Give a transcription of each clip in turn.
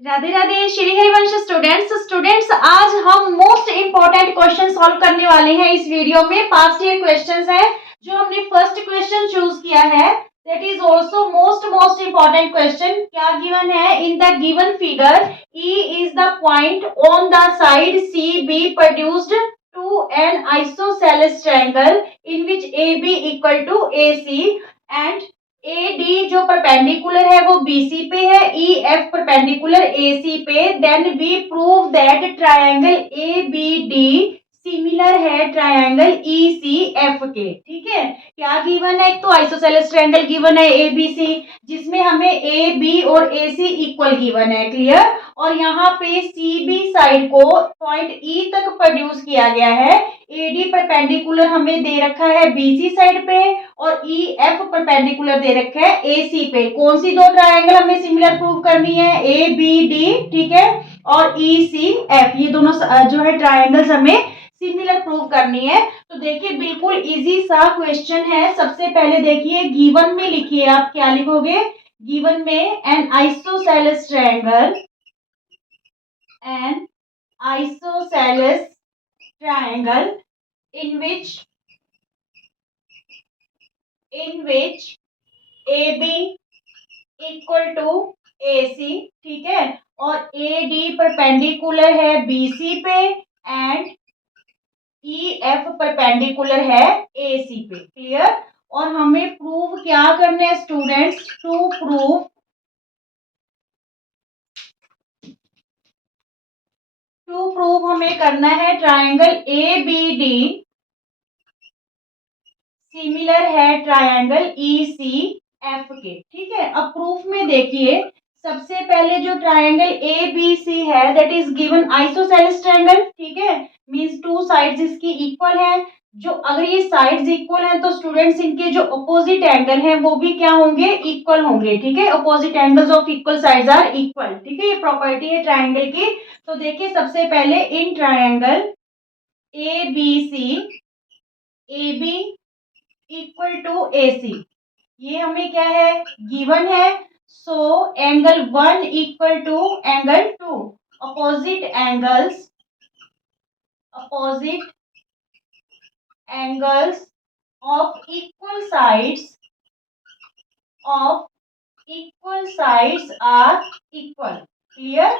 Radhe Radhe Shri Harivansh students आज हम most important question solve करने वाले हैं इस वीडियो में। पास्ट ईयर क्वेश्चंस है जो हमने फर्स्ट क्वेश्चन चूज किया है, that is also most important question. क्या गिवन है? In the given figure E is the point on the side CB produced to an isosceles triangle in which AB equal to AC and AD जो perpendicular है वो BC पे है, EF perpendicular AC पे। Then we prove that triangle ABD similar है triangle ECF के। ठीक है, क्या गिवन है? एक तो आइसोसेलेस ट्रायंगल गिवन है ABC, जिसमें हमें AB और AC इक्वल गिवन है, क्लियर। और यहाँ पे CB साइड को पॉइंट E तक प्रोड्यूस किया गया है। AD परपेंडिकुलर हमें दे रखा है BC साइड पे और EF परपेंडिकुलर दे रखा है AC पे। कौन सी दो ट्रायंगल हमें सिमिलर प्रूव करनी है? ABD, ठीक है, और ECF, ये दोनों जो है ट्रायंगल्स हमें सिमिलर प्रूव करनी है। तो देखिए बिल्कुल इजी सा क्वेश्चन है। सबसे पहले देखिए गिवन में लिखिए, आप क्या लिखोगे गिवन में? N isosceles triangle, N isosceles triangle in which AB equal to AC, ठीक है, और AD परपेंडिकुलर है BC पे एंड EF परपेंडिकुलर है AC पे, क्लियर। और हमें प्रूव क्या करना है स्टूडेंट्स? टू प्रूव हमें करना है ट्रायंगल ABD सिमिलर है ट्रायंगल ECF के, ठीक है। अब प्रूफ में देखिए, सबसे पहले जो ट्रायंगल ABC है that is given isosceles triangle, ठीक है, मींस टू साइड्स इसकी इक्वल है। जो अगर ये साइड्स इक्वल हैं तो स्टूडेंट्स इनके जो अपोजिट एंगल हैं वो भी क्या होंगे? इक्वल होंगे, ठीक है। Opposite angles of equal sides are equal, ठीक है, ये प्रॉपर्टी है ट्रायंगल की। तो देखिए सबसे पहले in triangle ABC AB equal to AC, ये हमें क्या है? गिवन है। So angle 1 equal to angle 2, opposite angles of equal sides are equal, clear.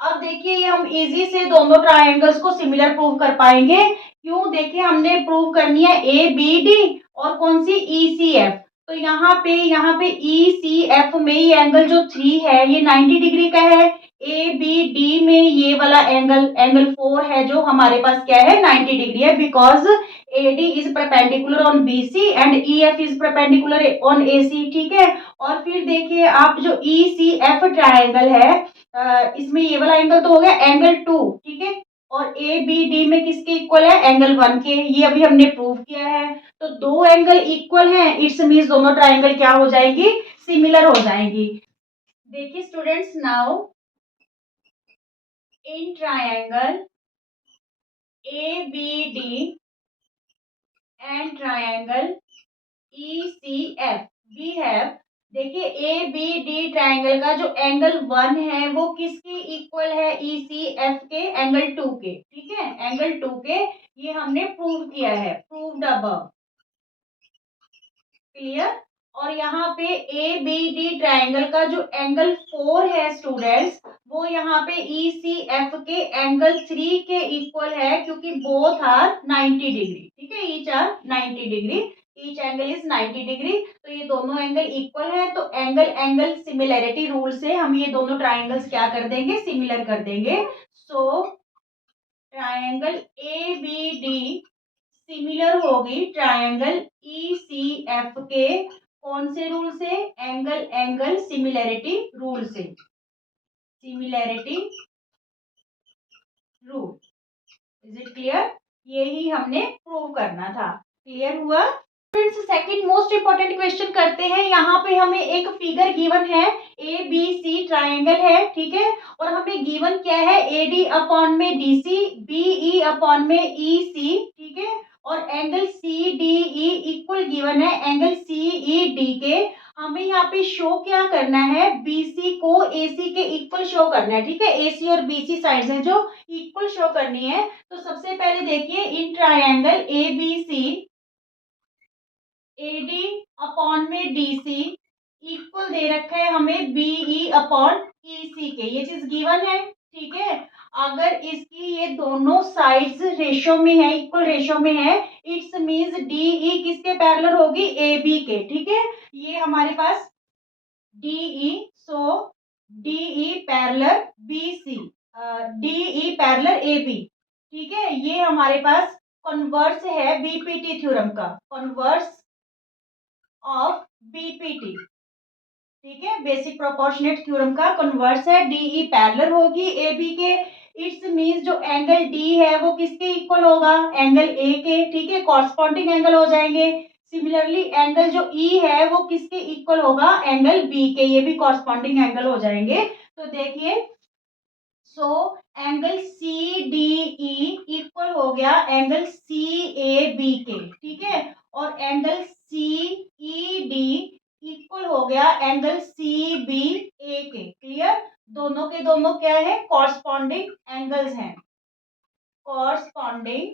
अब देखिए ये हम इजी से दोनों ट्रायंगल्स को सिमिलर प्रूव कर पाएंगे। क्यों? देखिए हमने प्रूव करनी है ABD और कौन सी? ECF। तो यहाँ पे ECF में ये एंगल जो 3 है ये 90 डिग्री का है। ABD में ये वाला एंगल 4 है जो हमारे पास क्या है? 90 डिग्री है, because AD is perpendicular on BC and EF is perpendicular on AC, ठीक है। और फिर देखिए आप जो ECF ट्रायंगल है, इसमें ये वाला एंगल तो हो गया एंगल 2, ठीक है, और ABD में किसके इक्वल है? एंगल 1 के। ये अभी हमने प्रूव किया है। तो दो एंगल इक्वल हैं, इट्स मींस दोनों ट्रायंगल क्या हो जाएगी? सिमिलर हो जाएंगी। देखिए students, now in triangle ABD and triangle ECF we have, देखिए ABD ट्रायंगल का जो एंगल 1 है वो किसके इक्वल है? ECF के एंगल 2 के, ठीक है, एंगल 2 के। ये हमने प्रूव किया है, प्रूव्ड अबव, क्लियर। और यहाँ पे ABD ट्रायंगल का जो एंगल 4 है स्टूडेंट्स, वो यहाँ पे ECF के एंगल 3 के इक्वल है, क्योंकि बोथ आर 90 डिग्री, ठीक है, each are 90 degree, each angle is 90 degree. तो ये दोनों एंगल इक्वल है, तो एंगल सिमिलैरिटी रूल से हम ये दोनों ट्रायंगल्स क्या कर देंगे? सिमिलर कर देंगे। सो ट्रायंगल ABD सिमिलर होगी ट्रायंगल ECF के कौन से रूल से? एंगल सिमिलैरिटी रूल से, similarity rule. Is it clear? यही हमने प्रूव करना था, क्लियर हुआ? सेकंड मोस्ट इंपोर्टेंट क्वेश्चन करते हैं। यहाँ पे हमें एक फिगर गिवन है, ABC ट्रायंगल है, ठीक है, और हमें गिवन क्या है? AD अपॉन में DC, BE अपॉन में EC, ठीक है, और angle C D E equal given है एंगल सी ई डी के। हमें यहाँ पे शो क्या करना है, बीसी को एसी के इक्वल शो करना है, ठीक है। एसी और बीसी साइड्स हैं जो इक्वल शो करनी है। तो सबसे पहले देखिए in triangle A B C AD upon में डीसी इक्वल दे रखा है हमें बीई अपॉन ईसी के, ये चीज गिवन है, ठीक है। अगर इसकी ये दोनों साइड्स रेशो में है, इक्वल रेशो में है, इट्स मींस डीई किसके पैरेलल होगी, ए बी के, ठीक है। ये हमारे पास DE, so DE parallel BC, DE parallel A B, ठीक है। ये हमारे पास कन्वर्स है बीपीटी थ्योरम का, कन्वर्स ऑफ बीपीटी, ठीक है, बेसिक प्रोपोर्शनेट थ्योरम का कन्वर्स है। डीई पैरेलल होगी ए बी के, इट्स मींस जो एंगल डी है वो किसके इक्वल होगा, एंगल ए के, ठीक है, कॉरस्पॉन्डिंग एंगल हो जाएंगे। सिमिलरली एंगल जो ई है वो किसके इक्वल होगा, एंगल बी के, ये भी कॉरस्पॉन्डिंग एंगल हो जाएंगे। तो देखिए so angle C D E equal हो गया एंगल सी ए बी के, ठीक है, और angle C E D equal हो गया एंगल सी बी ए के। क्लियर, दोनों के दोनों क्या है, कॉरस्पॉन्डिंग एंगल्स हैं, कॉरस्पॉन्डिंग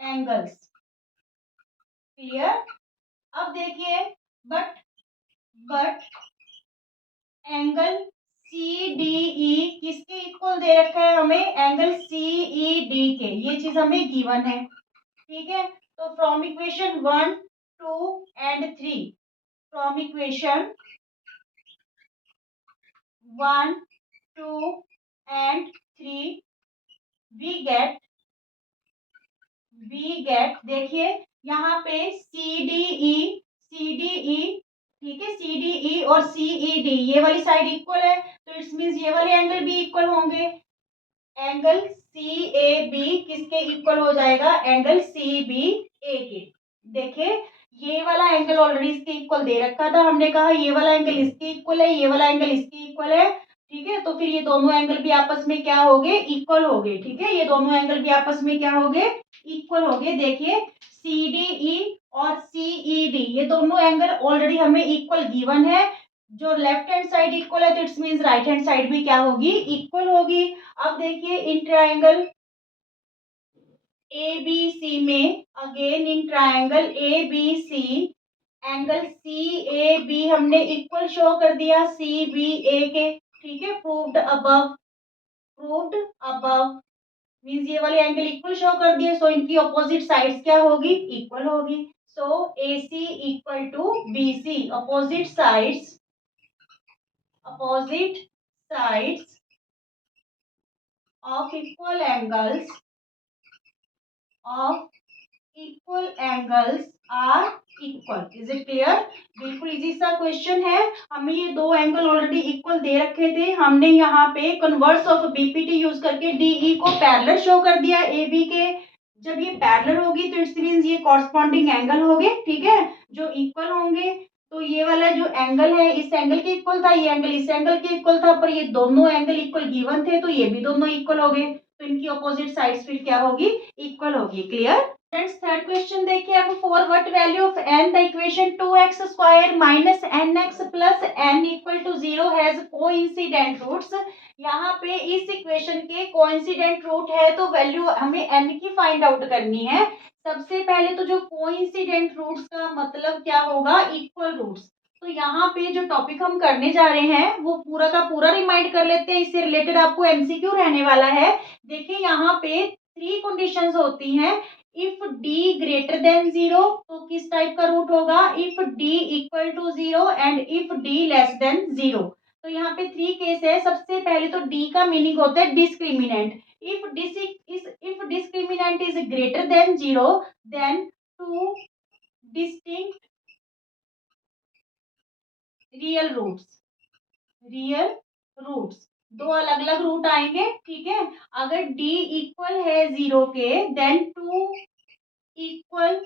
एंगल्स। क्लियर, अब देखिए but angle C D E किसके इक्वल दे रखा है हमें, एंगल सी ई डी के, ये चीज हमें गिवन है, ठीक है। तो from equation 1, 2 and 3, from equation 1, 2 and 3 we get देखिए यहाँ पे सी डी ई, ठीक है, सी डी ई और सी ई डी ये वाली साइड इक्वल है, तो इट्स मीन्स ये वाले एंगल भी इक्वल होंगे। एंगल सी ए बी किसके इक्वल हो जाएगा, एंगल सी बी ए के। देखिए ये वाला एंगल ऑलरेडी इसके इक्वल दे रखा था, हमने कहा ये वाला एंगल इसके इक्वल है, ये वाला एंगल इसके इक्वल है, ठीक है। तो फिर ये दोनों एंगल भी आपस में क्या हो गए, इक्वल हो गए, ठीक है। ये दोनों एंगल भी आपस में क्या हो गए, इक्वल हो गए। देखिए सी डी ई और सी ई डी ये दोनों एंगल ऑलरेडी हमें इक्वल गिवन है। जो लेफ्ट हैंड साइड इक्वल है तो it's means right hand side भी क्या होगी, इक्वल होगी। अब देखिए in triangle A B C में, again in triangle A B C angle C A B हमने इक्वल शो कर दिया सी बी ए के, ठीक है। प्रूव्ड अबव मींस ये वाले एंगल इक्वल शो कर दिए, सो इनकी अपोजिट साइड्स क्या होगी, इक्वल होगी। So A C equal to B C, opposite sides of equal angles are equal. Is it clear? बिल्कुल इजी सा क्वेश्चन है। हमें ये दो एंगल ऑलरेडी इक्वल दे रखे थे, हमने यहाँ पे कन्वर्स ऑफ बीपीटी यूज करके डीई को पैरेलल शो कर दिया ए बी के। जब ये पैरेलल होगी तो इट्स मींस ये कॉरस्पॉन्डिंग एंगल होंगे, ठीक है, जो इक्वल होंगे। तो ये वाला जो एंगल है इस एंगल के इक्वल था, ये एंगल इस एंगल के इक्वल था, पर ये दोनों एंगल इक्वल गिवन थे तो ये भी दोनों इक्वल हो गए, तो इनकी अपोजिट साइड्स फिर क्या होगी, इक्वल होगी। क्लियर फ्रेंड्स, थर्ड क्वेश्चन देखिए अब, for what value of n the equation 2x square minus nx plus n equal to 0 has coincident roots. यहाँ पे इस इक्वेशन के कोइंसिडेंट रूट है तो वैल्यू हमें n की फाइंड आउट करनी है। सबसे पहले तो जो कोइंसिडेंट रूट्स का मतलब क्या होगा, इक्वल रूट्स। तो यहाँ पे जो टॉपिक हम करने जा रहे हैं वो पूरा का पूरा रिमाइंड कर लेते हैं, इससे रिलेटेड आपको एमसीक्यू रहने वाला है। देखिए यहाँ पे 3 कंडीशंस होती हैं। इफ d ग्रेटर देन 0 तो किस टाइप का रूट होगा, if d equal to 0 and if d less than 0। तो यहाँ पे 3 केस है। सबसे पहले तो d का मीनिंग होता है discriminant. If discriminant is greater than 0 then two distinct real roots, दो अलग अलग रूट आएंगे, ठीक है। अगर d इक्वल है 0 के then two equal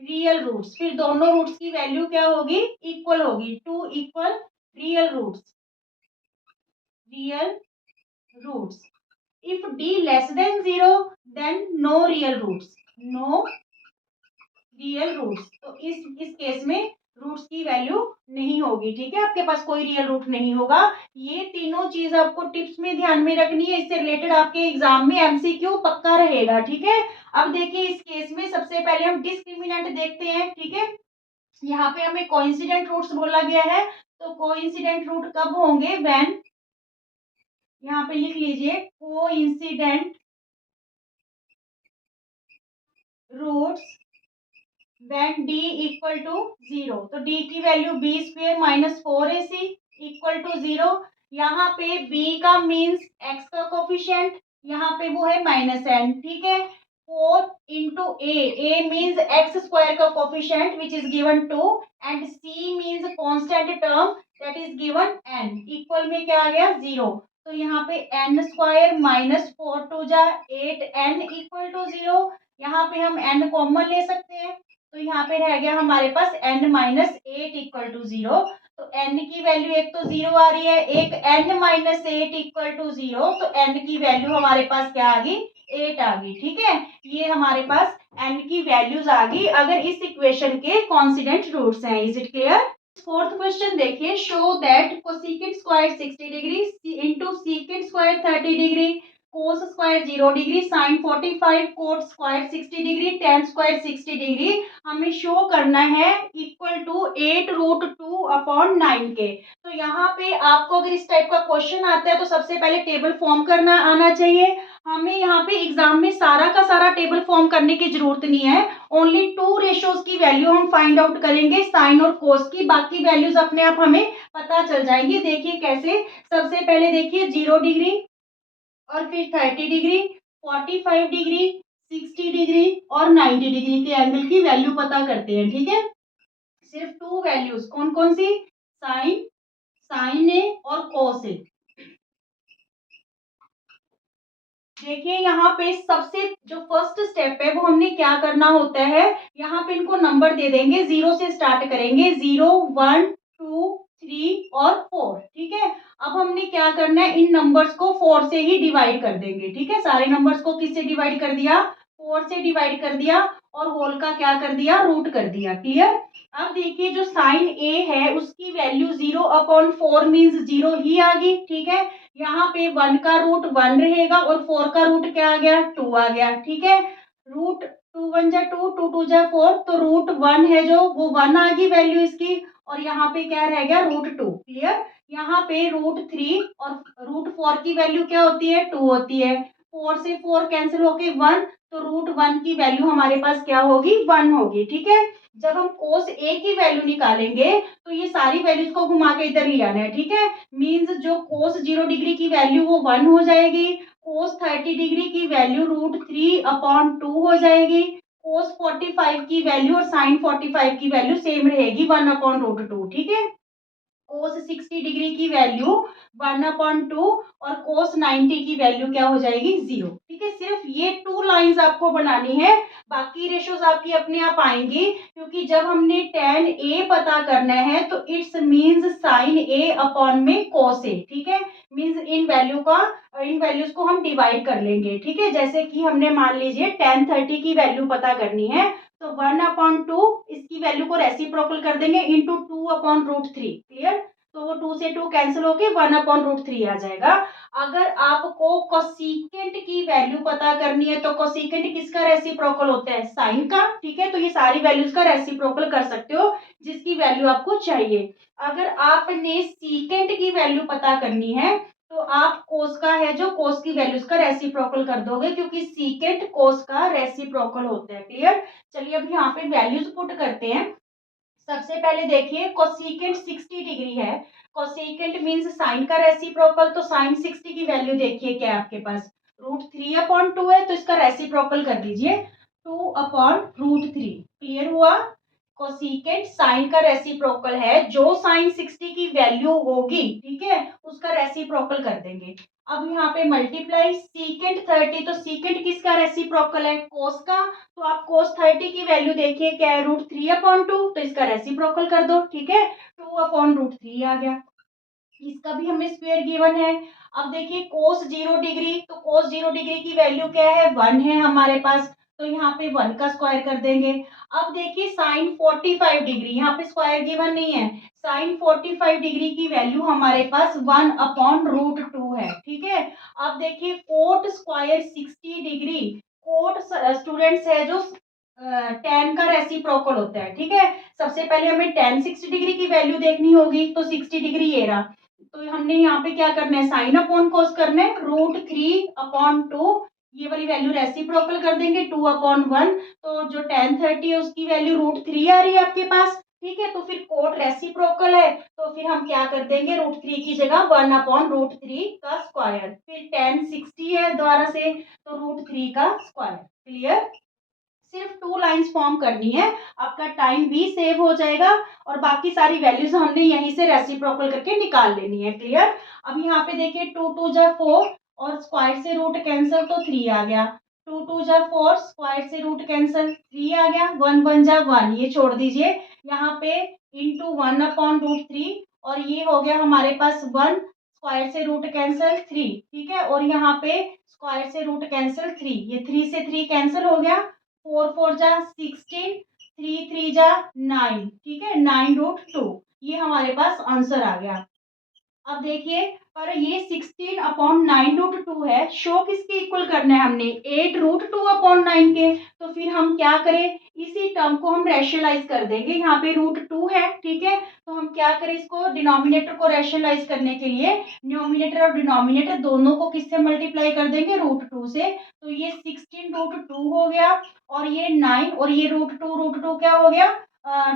real roots, फिर दोनों रूट्स की वैल्यू क्या होगी, इक्वल होगी, two equal real roots. If D less than 0 then no real roots, no real roots. तो इस केस में रूट्स की वैल्यू नहीं होगी, ठीक है, आपके पास कोई रियल रूट नहीं होगा। ये तीनों चीज आपको टिप्स में ध्यान में रखनी है, इससे रिलेटेड आपके एग्जाम में एमसीक्यू पक्का रहेगा, ठीक है। अब देखिए इस केस में सबसे पहले हम डिस्क्रिमिनेंट देखते हैं, ठीक है। यहाँ पे हमें कोइंसिडेंट रूट्स बोला गया है, तो कोइंसिडेंट रूट कब होंगे, व्हेन, यहाँ पे लिख लीजिए coincident roots when d equal to 0। तो d की value b square minus 4ac equal to 0। यहाँ पे b का मीन्स x का कोफिशिएंट, यहाँ पे वो है -n, ठीक है। 4 into a means x square का coefficient which is given 2 and c means constant term that is given n, equal में क्या आ गया 0। तो यहाँ पे n स्क्वायर माइनस 4 टू जा 8n इक्वल टू 0। यहाँ पे हम n कॉमन ले सकते हैं, तो यहाँ पे रह गया हमारे पास n माइनस 8 इक्वल टू 0। तो n की वैल्यू एक तो 0 आ रही है, एक n माइनस 8 इक्वल टू 0, तो n की वैल्यू हमारे पास क्या आ गई, 8 आ गई, ठीक है। ये हमारे पास n की वैल्यूज आ गई अगर इस इक्वेशन के कॉन्सिडेंट रूट्स हैं। Is it clear? Fourth question देखिए, show that cosecant square 60 degree into secant square 30 degree, cos square 0 degree, sine 45, cot square 60 degree, tan square 60 degree हमें शो करना है इक्वल टू 8√2/9 के। तो यहाँ पे आपको अगर इस टाइप का क्वेश्चन आता है तो सबसे पहले टेबल फॉर्म करना आना चाहिए। हमें यहाँ पे एग्जाम में सारा का सारा टेबल फॉर्म करने की जरूरत नहीं है, ओनली 2 रेशियोज की वैल्यू हम फाइंड आउट करेंगे, साइन और कोस की, बाकी वैल्यूज अपने आप हमें पता चल जाएंगी। देखिए कैसे, सबसे पहले देखिए 0 डिग्री और फिर 30 डिग्री, 45 डिग्री, 60 डिग्री और 90 डिग्री के एंगल की वैल्यू पता करते हैं, ठीक है। सिर्फ 2 वैल्यूज, कौन कौन सी, साइन, साइन ए और कोस ए। देखिए यहाँ पे सबसे जो फर्स्ट स्टेप है वो हमने क्या करना होता है, यहाँ पे इनको नंबर दे देंगे, 0 से स्टार्ट करेंगे, 0, 1, 2, 3 और 4, ठीक है। अब हमने क्या करना है, इन नंबर्स को 4 से ही डिवाइड कर देंगे, ठीक है। सारे नंबर्स को किससे डिवाइड कर दिया, 4 से डिवाइड कर दिया और होल का क्या कर दिया, रूट कर दिया, क्लियर। अब देखिए जो साइन ए है उसकी वैल्यू 0/4 मीन्स 0 ही आ गई, ठीक है। यहाँ पे 1 का रूट 1 रहेगा और 4 का रूट क्या आ गया, 2 आ गया, ठीक है। रूट 2 1 जा 2, 2 2 जा 4, तो रूट 1 है जो वो 1 आ गई वैल्यू इसकी, और यहाँ पे क्या रह गया, रूट 2, क्लियर। यहाँ पे रूट 3 और रूट 4 की वैल्यू क्या होती है, 2 होती है, 4 से 4 कैंसिल होके 1, तो रूट 1 की वैल्यू हमारे पास क्या होगी, 1 होगी, ठीक है। जब हम कोस ए की वैल्यू निकालेंगे तो ये सारी वैल्यूज को घुमा के इधर ले आना है, ठीक है। मीन्स जो कोस 0 डिग्री की वैल्यू वो 1 हो जाएगी, कोस 30 डिग्री की वैल्यू √3/2 हो जाएगी, कोस 45 की वैल्यू और साइन 45 की वैल्यू सेम रहेगी, 1/√2, ठीक है। कोस 60 डिग्री की वैल्यू 1/2 और कोस 90 की वैल्यू क्या हो जाएगी, 0, ठीक है। सिर्फ ये 2 लाइंस आपको बनानी है, बाकी रेशियोज आपकी अपने आप आएंगी, क्योंकि जब हमने tan a पता करना है तो it's means sign a upon में कोस a, ठीक है। मीन्स इन वैल्यूज को हम डिवाइड कर लेंगे, ठीक है। जैसे कि हमने मान लीजिए tan 30 की वैल्यू पता करनी है, तो 1/2 इसकी वैल्यू को रेसिप्रोकल कर देंगे इंटू 2/√3, क्लियर। तो वो 2 से 2 कैंसिल होके 1/√3 आ जाएगा। अगर आपको कोसेकेंट की वैल्यू पता करनी है तो कोसेकेंट किसका रेसिप्रोकल होता है, साइन का, ठीक है। तो ये सारी वैल्यूज का रेसिप्रोकल कर सकते हो जिसकी वैल्यू आपको चाहिए। अगर आपने सीकेंट की वैल्यू पता करनी है तो आप कोस का है जो कोस की वैल्यूज का रेसिप्रोकल कर दोगे, क्योंकि सीकेंट कोस का रेसिप्रोकल होता है, क्लियर। चलिए अब यहाँ पे वैल्यूज पुट करते हैं। सबसे पहले देखिए कोसेकेंट 60 डिग्री है, कोसेकेंट मीन्स साइन का रेसिप्रोकल, तो साइन 60 की वैल्यू देखिए क्या है आपके पास, √3/2 है, तो इसका रेसिप्रोकल कर दीजिए 2/√3, क्लियर हुआ। कोसेकेंट साइन का रेसिप्रोकल है, जो साइन 60 की वैल्यू होगी, ठीक है, उसका रेसिप्रोकल कर देंगे। अब यहाँ पे मल्टीप्लाई सीकेंट 30, तो सीकेंट किसका रेसिप्रोकल है, कोस का, तो आप कोस 30 की वैल्यू देखिए क्या है, √3/2, तो इसका रेसिप्रोकल कर दो, ठीक है, 2/√3 आ गया। इसका भी हमें स्क्वायर गिवन है। अब देखिए cos 0 डिग्री, तो cos 0 डिग्री की वैल्यू क्या है, 1 है हमारे पास, तो यहाँ पे 1 का स्क्वायर कर देंगे। अब देखिए साइन 45 डिग्री, यहाँ पे स्क्वायर गिवन नहीं है, साइन 45 डिग्री की वैल्यू हमारे पास 1/√2 है, ठीक है। अब देखिए cot square 60 degree, cot students है जो टेन का रेसिप्रोकल होता है, ठीक है। सबसे पहले हमें टेन 60 डिग्री की वैल्यू देखनी होगी, तो 60 डिग्री ये रहा, तो हमने यहाँ पे क्या करना है, साइन अपॉन कोस करना है, √3/2, ये वाली वैल्यू रेसिप्रोकल कर देंगे 2/1, तो जो tan 30 है उसकी वैल्यू √3 आ रही है आपके पास, ठीक है। तो फिर कोट रेसिप्रोकल है, तो फिर हम क्या कर देंगे, √3 की जगह 1/√3 का स्क्वायर, फिर tan 60 है दोबारा से, तो √3 का स्क्वायर। क्लियर, सिर्फ 2 लाइंस फॉर्म करनी है, आपका टाइम भी सेव हो जाएगा और बाकी सारी वैल्यूज हमने यहीं से रेसिप्रोकल करके निकाल लेनी है। क्लियर, अब यहाँ पे देखिए 2 2 जा 4 और स्क्वायर से रूट कैंसिल, तो 3 आ गया, 2 2 जा 4 स्क्वायर से रूट कैंसिल 3 आ गया, 1 1 जा 1 ये छोड़ दीजिए, यहाँ पे इंटू 1/√3 और ये हो गया हमारे पास 1, स्क्वायर से रूट कैंसिल 3, ठीक है, और यहाँ पे स्क्वायर से रूट कैंसिल 3, ये 3 से 3 कैंसिल हो गया, 4 4 जा 16, 3 3 जा 9, ठीक है, 9√2, ये हमारे पास आंसर आ गया। अब देखिए, पर ये 16/9√2 है, शो किसके इक्वल करना है हमने, 8√2/9 के, तो फिर हम क्या करें, इसी टर्म को हम रैशनलाइज कर देंगे, यहाँ पे √2 है, ठीक है, तो हम क्या करें, इसको डिनोमिनेटर को रैशनलाइज करने के लिए न्यूमिनेटर और डिनोमिनेटर दोनों को किससे मल्टीप्लाई कर देंगे, √2 से, तो ये 16√2 हो गया, और ये 9 और ये √2 क्या हो गया,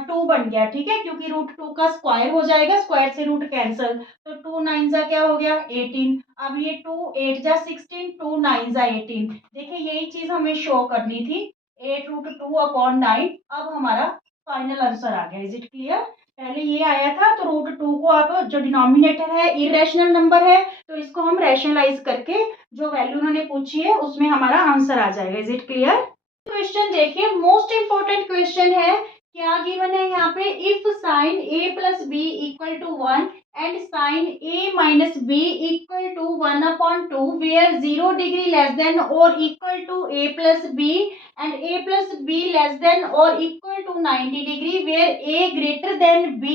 2 बन गया, ठीक है, क्योंकि √2 का स्क्वायर हो जाएगा, स्क्वायर से रूट कैंसल, तो 2 9 जा क्या हो गया 18, अब ये 2 8 जा 16, 2 9 जा 18, देखिए यही चीज हमें शो करनी थी, 8√2/9, अब हमारा फाइनल आंसर आ गया। इज इट क्लियर, पहले ये आया था, तो √2 को आप, जो डिनोमिनेटर है इरेशनल नंबर है, तो इसको हम रैशनलाइज करके जो वैल्यू उन्होंने पूछी है उसमें हमारा आंसर आ जाएगा। इज इट क्लियर, क्वेश्चन देखिए, मोस्ट इंपोर्टेंट क्वेश्चन है, क्या गिवन है यहाँ पे, if sine a plus B equal to 1 and sine a minus B equal to 1/2 where 0 degree less than or equal to a plus b and a plus b less than or equal to 90 degree where a greater than b,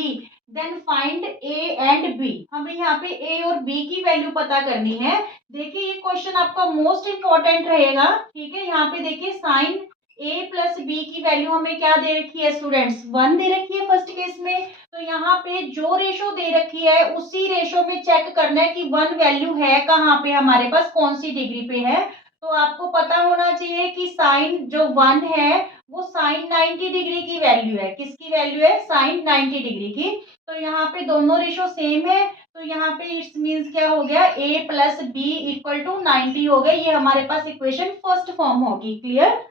then find a and b। हमें यहाँ पे a और b की value पता करनी है। देखिए ये क्वेश्चन आपका मोस्ट इंपॉर्टेंट रहेगा, ठीक है। यहाँ पे देखिए साइन a प्लस बी की वैल्यू हमें क्या दे रखी है स्टूडेंट्स, 1 दे रखी है फर्स्ट केस में, तो यहाँ पे जो रेशो दे रखी है उसी रेशो में चेक करना है कि 1 वैल्यू है कहाँ पे हमारे पास, कौन सी डिग्री पे है। तो आपको पता होना चाहिए कि साइन जो 1 है वो साइन 90 डिग्री की वैल्यू है, किसकी वैल्यू है, साइन 90 डिग्री की। तो यहाँ पे दोनों रेशो सेम है, तो यहाँ पे इट्स मीन्स क्या हो गया, a plus B equal to 90 हो गया, ये हमारे पास इक्वेशन फर्स्ट फॉर्म होगी। क्लियर,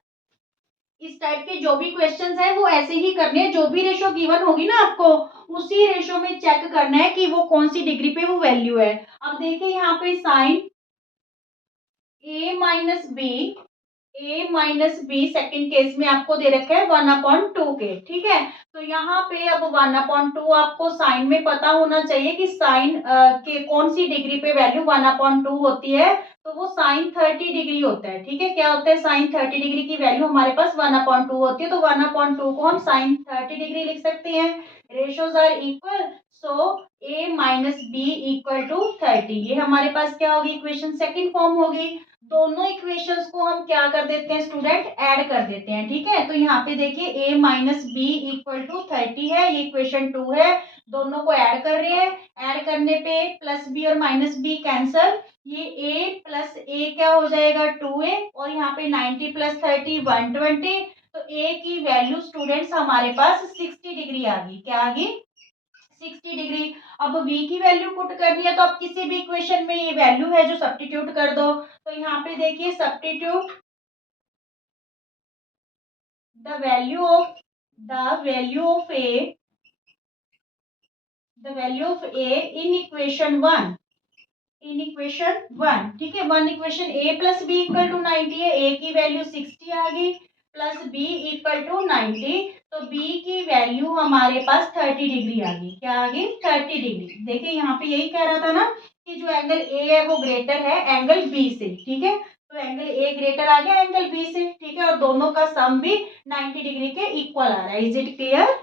इस टाइप के जो भी क्वेश्चंस हैं वो ऐसे ही करने हैं, जो भी रेशो गिवन होगी ना आपको उसी रेशो में चेक करना है कि वो कौन सी डिग्री पे वो वैल्यू है। अब देखिए यहाँ पे sine a minus B second case में आपको दे रखा है 1/2 के, ठीक है। तो यहाँ पे अब 1/2 आपको साइन में पता होना चाहिए कि साइन के कौन सी डिग्री पे वैल्यू 1/2 होती है, तो वो साइन 30 डिग्री होता है, ठीक है। क्या होता है, साइन 30 डिग्री की वैल्यू हमारे पास 1/2 होती है, तो 1/2 को हम साइन 30 डिग्री लिख सकते हैं। Ratios are equal, so a minus B equal to 30, ये हमारे पास क्या होगी, इक्वेशन सेकंड फॉर्म होगी। दोनों इक्वेशंस को हम क्या कर देते हैं स्टूडेंट, ऐड कर देते हैं, ठीक है। तो यहाँ पे देखिए a minus B equal to 30 है, ये इक्वेशन 2 है, दोनों को ऐड कर रहे हैं, ऐड करने पे प्लस बी और माइनस बी कैंसल, ये a प्लस a क्या हो जाएगा 2a, और यहाँ पे 90 प्लस 30 120, तो a की वैल्यू स्टूडेंट्स हमारे पास 60 डिग्री आ गई, क्या आ गई 60 डिग्री। अब v की वैल्यू पुट करनी है, तो आप किसी भी इक्वेशन में ये वैल्यू है जो सब्स्टिट्यूट कर दो, तो यहाँ पे देखिए substitute the value of the value of a in equation 1, ठीक है। One equation a plus B equal to 90 है, a की वैल्यू 60 आ गई प्लस b इक्वल टू 90, तो बी की वैल्यू हमारे पास 30 डिग्री आ गई। क्या आ गई? 30 डिग्री। देखिए यहाँ पे यही कह रहा था ना कि जो एंगल ए है वो ग्रेटर है एंगल बी से। ठीक है, तो एंगल ए ग्रेटर आ गया एंगल बी से। ठीक है, और दोनों का सम भी 90 डिग्री के इक्वल आ रहा है। Is it clear?